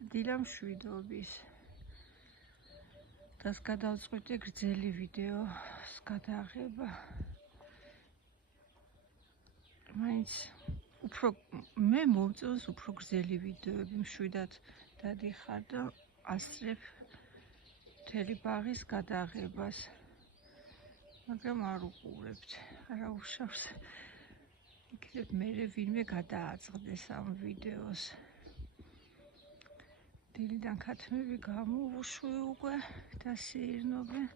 დილა მშვიდობის. Das გადავწყვიტე გრძელი ვიდეოს გადაღება. მაინც უფრო მე მომწონს უფრო გრძელი ვიდეოები, მშვიდად დადიხარ და ასწრებ მთელი ბაღის გადაღებას. მაგრამ არ უყურებთ, არა უშავს. იქნებ მერე ვინმე გადააწყდეს ამ ვიდეოს. დილიდან ქათმები გამოვუშვი უკვე და სეირნობენ.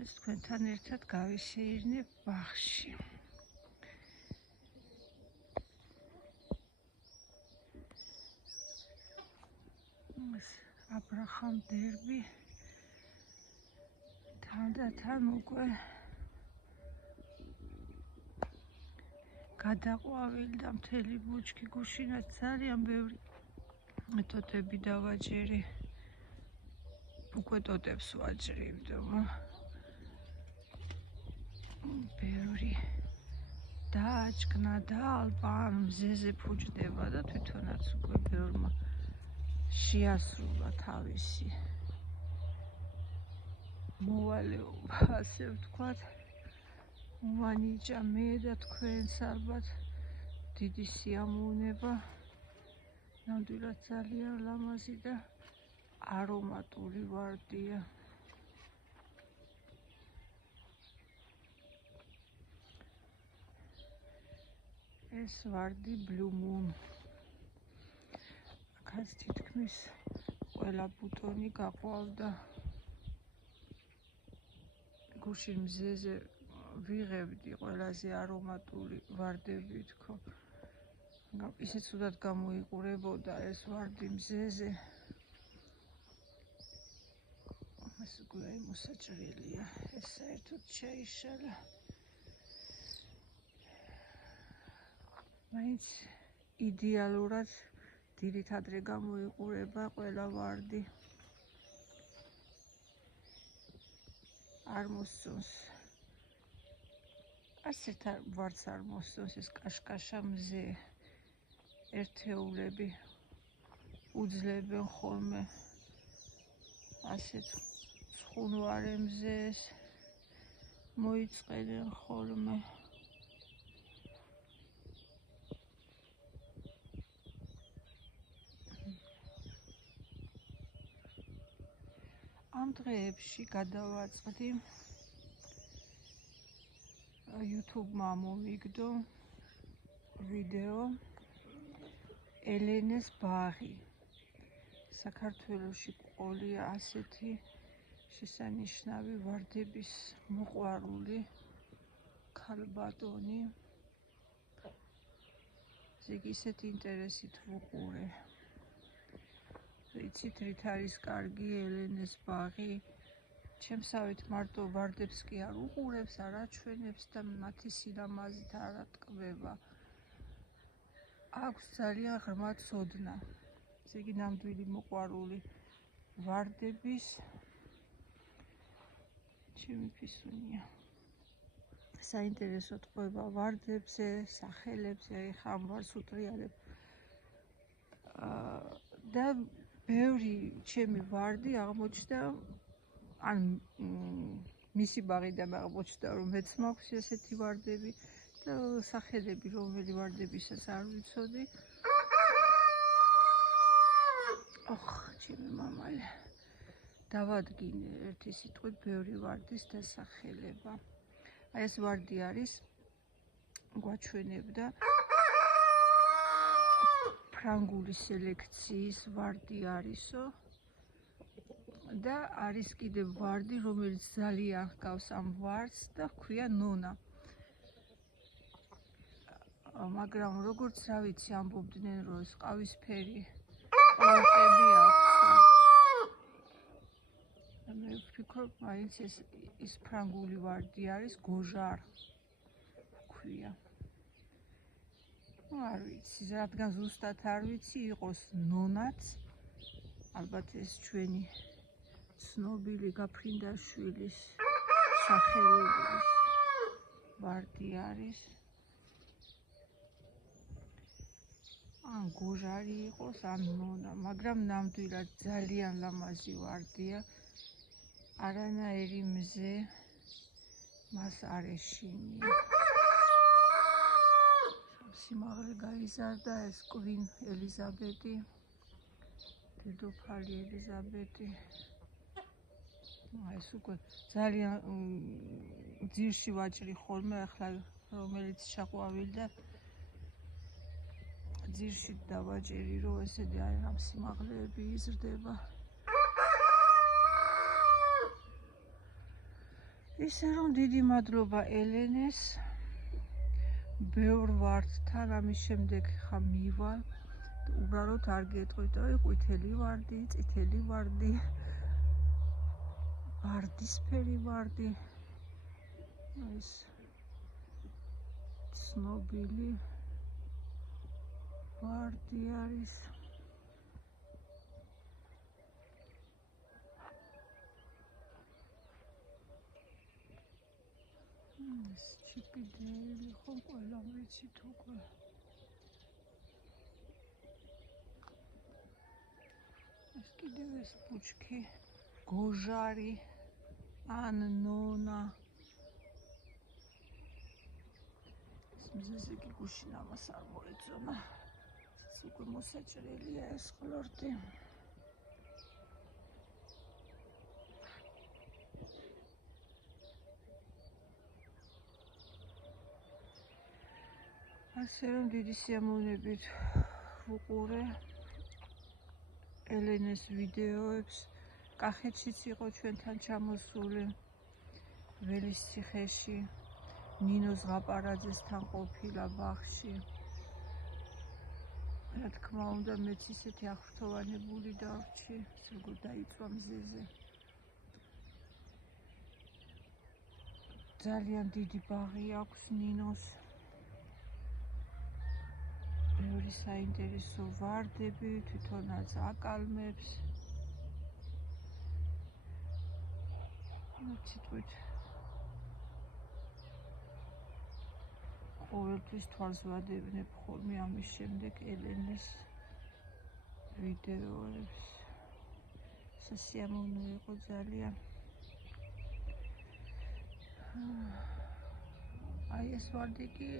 ეს თქვენთან ერთად გავისეირნებ ბაღში. ეს აბრაჰამ დერბი თანდათან უკვე გადაყვავილი და მთელი ბუჩქი გუშინაც ძალიან ბევრი ტოტები დავაჯერი. უკვე ტოტებს ვაჯრებდო. ბევრი დააჭკნა და ალბან მზეზე ფუჭდება და თვითონაც უკვე ბევრმა შეასრულა თავისი მოვალეობა, ასე ვთქვათ. უვანიჭა მე და თქვენს ალბათ დიდი სიამოვნება. ნამდვილად ძალიან ლამაზი და არომატული ვარდია. ეს ვარდი Blue Moon. აქაც თითქმის ყველა ბუტონი გაყვავდა. გუშინ მზეზე ვიღებდი ყველაზე არომატული ვარდები თქო. ისე ცუდად გამოიყურებოდა ეს ვარდი მზეზე. ეს უკვე მოსაჭრელია. ეს საერთოდ შეიშალა. მაინც იდეალურად დილით ადრე გამოიყურება ყველა ვარდი. არ მოსწონს. ასეთ ვარდს არ მოსწონს ეს კაშკაშა მზე. ერთეულები უძლებენ ხოლმე ასეთ ცხუნვარე მზეს მოიწყენენ ხოლმე. ამ დღეებში გადავაწყდი YouTube-მა მომიგდო ვიდეო ელენეს ბაღი. საქართველოში ყოლია ასეთი შესანიშნავი ვარდების მოყვარული ქალბატონი. ზეგი ისეთი ინტერესით ვუყურე. იცით რით არის კარგი ელენეს ბაღი? ჩემსავით მარტო ვარდებს კი არ უყურებს, არ აჩვენებს და მათი სილამაზით არ ატკბება. აქვს ძალიან ღრმა ცოდნა. ესე იგი ნამდვილი მოყვარული ვარდების ჩემი ფისუნია. საინტერესო ტყვება ვარდებზე, სახელებზე, ეხა ამ ვარდს უტრიალებ. და ბევრი ჩემი ვარდი აღმოჩნდა, ან მისი ბაღიდან აღმოჩნდა, რომ მეც მაქვს ესეთი ვარდები და სახელები რომელი ვარდებისაც არ ვიცოდი. ჩემი მამალე. დავადგინე ერთი სიტყვით ბევრი ვარდის დასახელება. აი ეს ვარდი არის, გვაჩვენებდა ფრანგული სელექციის ვარდი არისო და არის კიდევ ვარდი, რომელიც ძალიან ჰგავს ამ ვარდს და ჰქვია ნონა. მაგრამ როგორც რა ვიცი, ამბობდნენ, რომ ეს ყავისფერი ყლორტები აქვს. მე ვფიქრობ, მაინც ეს ფრანგული ვარდი არის, გოჟარ ჰქვია. არ ვიცი, რადგან ზუსტად არ ვიცი, იყოს ნონაც. ალბათ ეს ჩვენი ცნობილი გაფრინდაშვილის სახელობის ვარდი არის. ან გოჟარი იყოს, ან ნონა, მაგრამ ნამდვილად ძალიან ლამაზი ვარდია. არანაირი მზე მას არ ეშინია. სიმაღლე გაიზარდა ეს კვინ ელიზაბეტი, დედოფალი ელიზაბეტი. ეს უკვე ძალიან ძირში ვაჭრი ხოლმე, ახლა რომელიც ჩაყვავილდა ძირში დავაჭერი, რომ ესეთი ამ სიმაღლეები იზრდება. ისე რომ დიდი მადლობა ელენეს, ბევრ ვარდთან, ამის შემდეგ ხა მივალ, უბრალოდ არ გეტყვით, ყვითელი ვარდი, წითელი ვარდი, ვარდისფერი ვარდი, ეს ცნობილი ვარდი არის. ეს ჩიპიდელი ხომ ყველამ ვიცით უკვე. ეს კიდევ ეს ბუჩქი, გოჟარი, ან ნონა. ეს მზეზე კი გუშინ ამას არ მოეწონა. ეს უკვე მოსაჭრელია ეს ყლორტი. ასე რომ დიდი სიამოვნებით ვუყურე ელენეს ვიდეოებს. კახეთშიც იყო ჩვენთან ჩამოსული, ველის ციხეში, ნინოს ღაპარაძესთან ყოფილა ბაღში. რა თქმა უნდა, მეც ისეთი აღფრთოვანებული დავრჩი, როგორ დაიწვა მზეზე. ძალიან დიდი ბაღი აქვს ნინოს. ბევრი საინტერესო ვარდები, თვითონაც აკალმებს. ციტყვით ყოველთვის თვალს ვადებნებ ხოლმე ამის შემდეგ ელენეს ვიდეოებს. სასიამოვნო იყო ძალიან. აი ეს ვარდი კი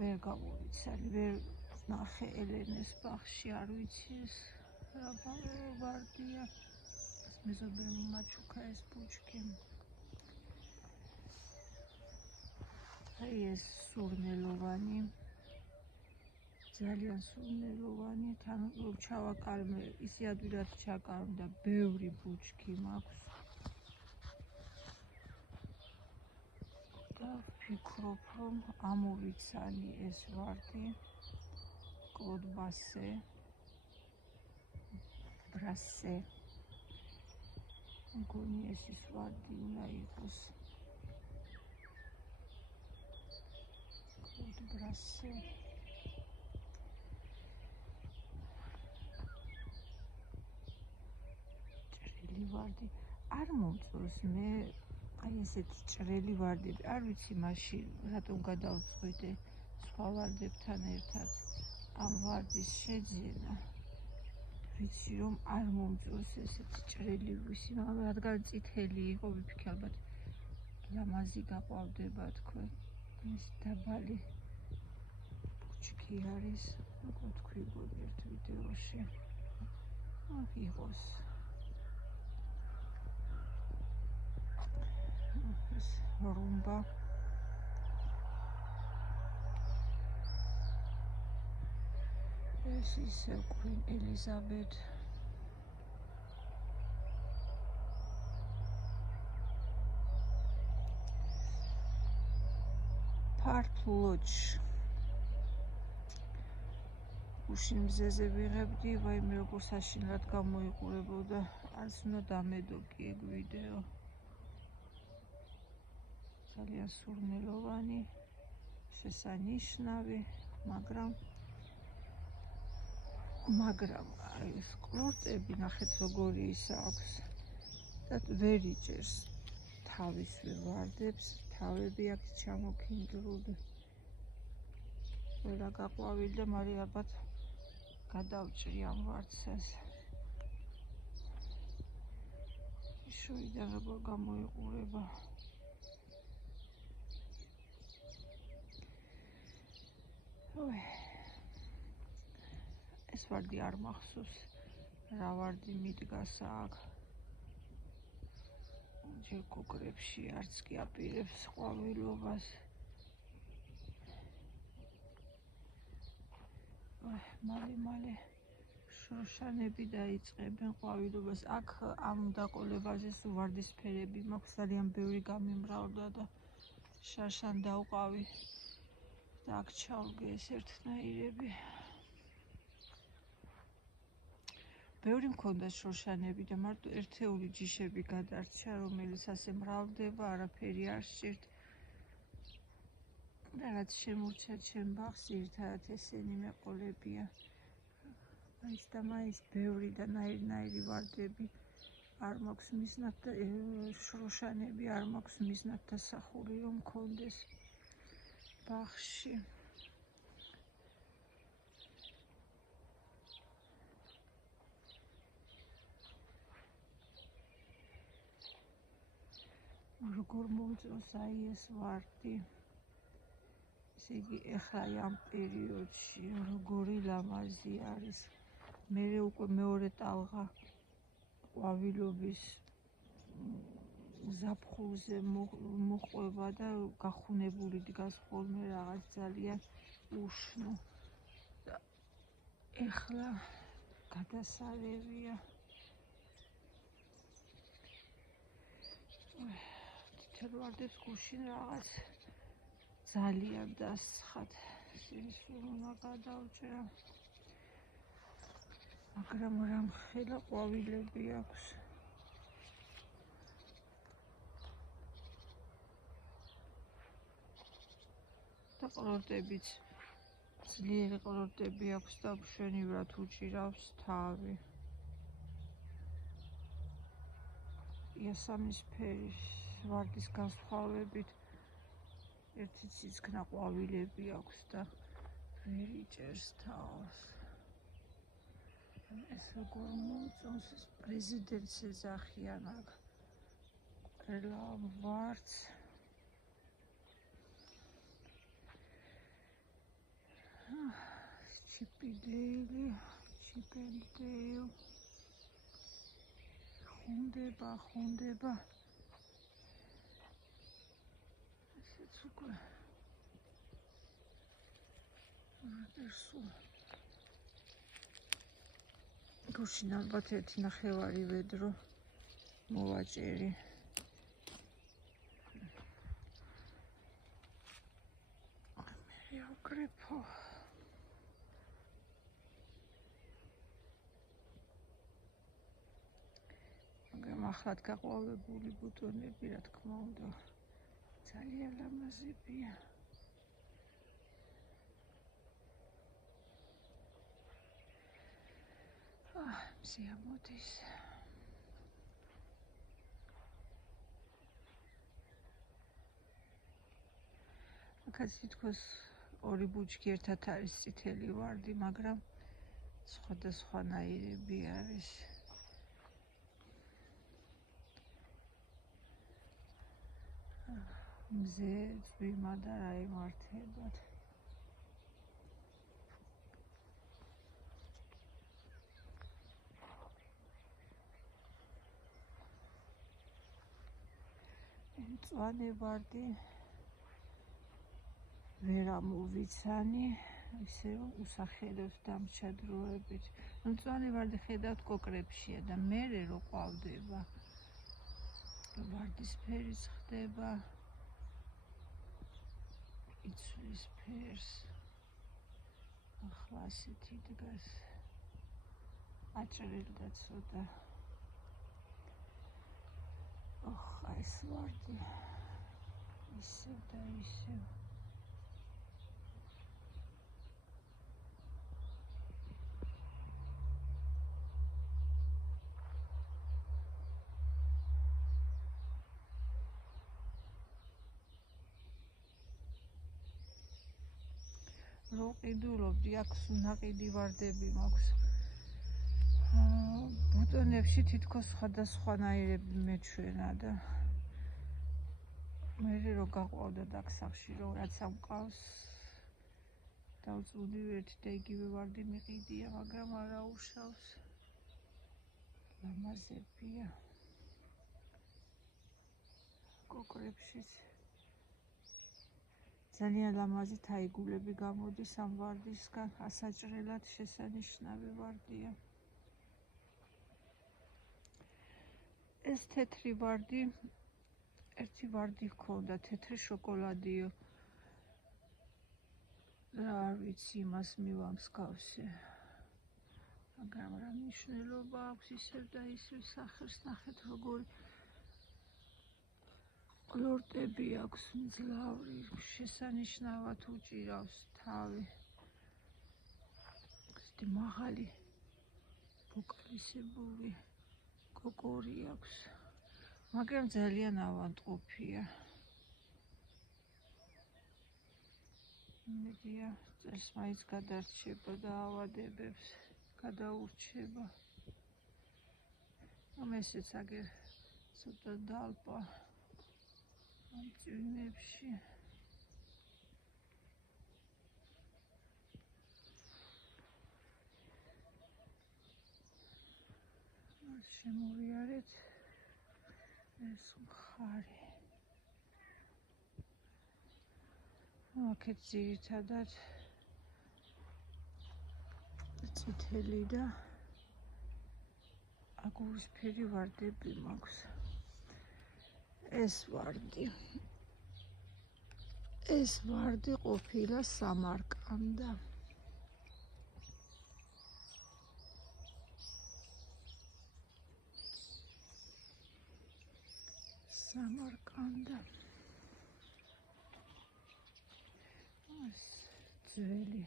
ვერ გამოვიცალი, ვერ ნახე ელენეს ბაღში, არ ვიცი ეს რა ვარდია. მეზობელ მომაჩუქა ეს ბუჩქი. აი ეს სურნელოვანი, ძალიან სურნელოვანი, თან რომ ჩავაკალმე, ისე ადვილად ჩაკალმდა, ბევრი ბუჩქი მაქვს. და ვფიქრობ, რომ ამოვიცანი ეს ვარდი, კლოდ ბრასე. მგონი ეს ის ვარდი უნდა იყოს. კლოდ ბრასე. ჭრელი ვარდი არ მომწონს მე. აი ესეთი ჭრელი ვარდები, არ ვიცი მაშინ რატომ გადავწყვიტე სხვა ვარდებთან ერთად ამ ვარდის შეძენა. ვიცი რომ არ მომწონს ესეთი ჭრელი ვისი, მაგრამ რადგან წითელი იყო, ვიფიქრე ალბათ ლამაზი გაყვავდება თქვენ. ეს დაბალი ბუჩქი არის, როგორ თქვი ერთ ვიდეოში. იყოს. ეს რუმბა. ეს ისევ კვინ ელიზაბეთ. ფართლოჩ. უშინ მზეზე ვიღებდი, ვაიმე როგორ საშინლად გამოიყურებოდა. არც უნდა დამედო კი ეგ ვიდეო. ძალიან სურნელოვანი, შესანიშნავი, მაგრამ აი ეს ყლორტები ნახეთ როგორი ის აქვს და ვერ იჭერს თავისვე ვარდებს, თავები აქვს ჩამოქინდრული. ვერა გაყვავილდა, მაგრამ ალბათ გადავჭრი ამ ვარდსას. შუიდან როგორ გამოიყურება. ეს ვარდი არ მახსოვს, რა ვარდი მიდგას აქ. ჯერ კოკრებში არც კი აპირებს ყვავილობას. მალე შროშანები დაიწყებენ ყვავილობას. აქ ამ დაყოლებაზე სულ ვარდისფერები მაქვს, ძალიან ბევრი გამიმრავლდა და შარშან დავყავი და აქ ჩავდგე ეს ერთნაირები. ბევრი მქონდა შროშანები და მარტო ერთეული ჯიშები გადარჩა, რომელიც ასე მრავლდება, არაფერი არ სჭირთ. და რაც შემორჩა ჩემ ბაღს, ერთად ესენი მეყოლებია. მაინც და მაინც ბევრი და ნაირ-ნაირი ვარდები არ მაქვს მიზნად და შროშანები არ მაქვს მიზნად დასახული რომ მქონდეს ბაღში. როგორ მომწონს აი ეს ვარდი. ესე იგი ეხლა ამ პერიოდში როგორი ლამაზი არის. მე უკვე მეორე ტალღა ყვავილობის ზაფხულზე მოყვება და გახუნებული დგას ხოლმე რაღაც ძალიან უშნო. და ეხლა გადასარევია. თითო ვარდებს გუშინ რაღაც ძალიან დასხათ. სულ უნდა გადავჭრა. მაგრამ რამხელა ყვავილები აქვს. და ყლორტებიც ძლიერი ყლორტები აქვს და მშვენივრად უჭირავს თავი. იასამნისფერი ვარდის განსხვავებით ერთი ციცქნა ყვავილები აქვს და ვერ იჭერს თავს. ეს როგორ მომწონს, ეს პრეზიდენტს ეძახიან აქ ყველა ვარდს. ჩიპიდეილი, ჩიპენდეილ. ხუნდება. ესეც უკვე სულ გუშინ ალბათ ერთი ნახევარი ვედრო მოვაჭერი. მე ვკრეფო. მაგრამ ახლად გაყვავებული ბუტონები, რა თქმა უნდა, ძალიან ლამაზებია. მზია მოდის. აქაც თითქოს ორი ბუჩქი ერთად არის წითელი ვარდი, მაგრამ სხვადასხვანაირები არის. მზე წვიმა და რა იმართებათ. მწვანე ვარდი ვერ ამოვიცანი, ისე რომ უსახელოს დამრჩა დროებით. მწვანე ვარდი ხედავთ კოკრებშია და მერე რო ყვავდება ვარდისფერიც ხდება, იცვლის ფერს. ახლა ასეთი დგას. აჭრილდა ცოტა. ეს ვარდი ისევ და ისევ. რო ყიდულობდი, აქ ნაყიდი ვარდები მაქვს. ბუტონებში თითქოს სხვადასხვანაირები მეჩვენა და მე რო გაყვავდათ აქ სახში, რომ რაც ამყავს დავწვდი ერთი და იგივე ვარდი მიყიდია, მაგრამ არა უშავს. ლამაზებია. კოკრებშიც ძალიან ლამაზი თაიგულები გამოდის ამ ვარდისგან, ასაჭრელად შესანიშნავი ვარდია. ეს თეთრი ვარდი, ერთი ვარდი ჰქონდა, თეთრი შოკოლადიო. რა არ ვიცი, იმას მივამსგავსე. მაგრამ რა მნიშვნელობა აქვს ისევ და ისევ სახეს ნახეთ როგორი ყლორტები აქვს მძლავრი, შესანიშნავად უჭირავს თავი. ესეთი მაღალი ვოკალისებული კოკორი აქვს, მაგრამ ძალიან ავადმყოფია. მედია წელს მაინც გადარჩება და ავადებებს გადაურჩება. ესეც აგერ ცოტა დალპა ამ წვიმებში. შემოვიარეთ ეს მხარე. აქეთ ძირითადად წითელი და აგურისფერი ვარდები მაქვს. ეს ვარდი ყოფილა სამარკანდა. ეს ძველი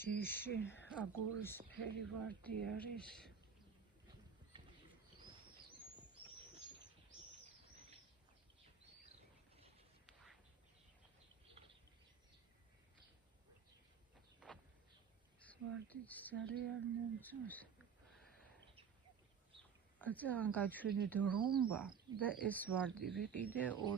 ჯიში აგურისფერი ვარდი არის. ვარდიც ძალიან მომწონს. ძალიან გაჩვენეთ რუმბა და ეს ვარდი ვიყიდე 2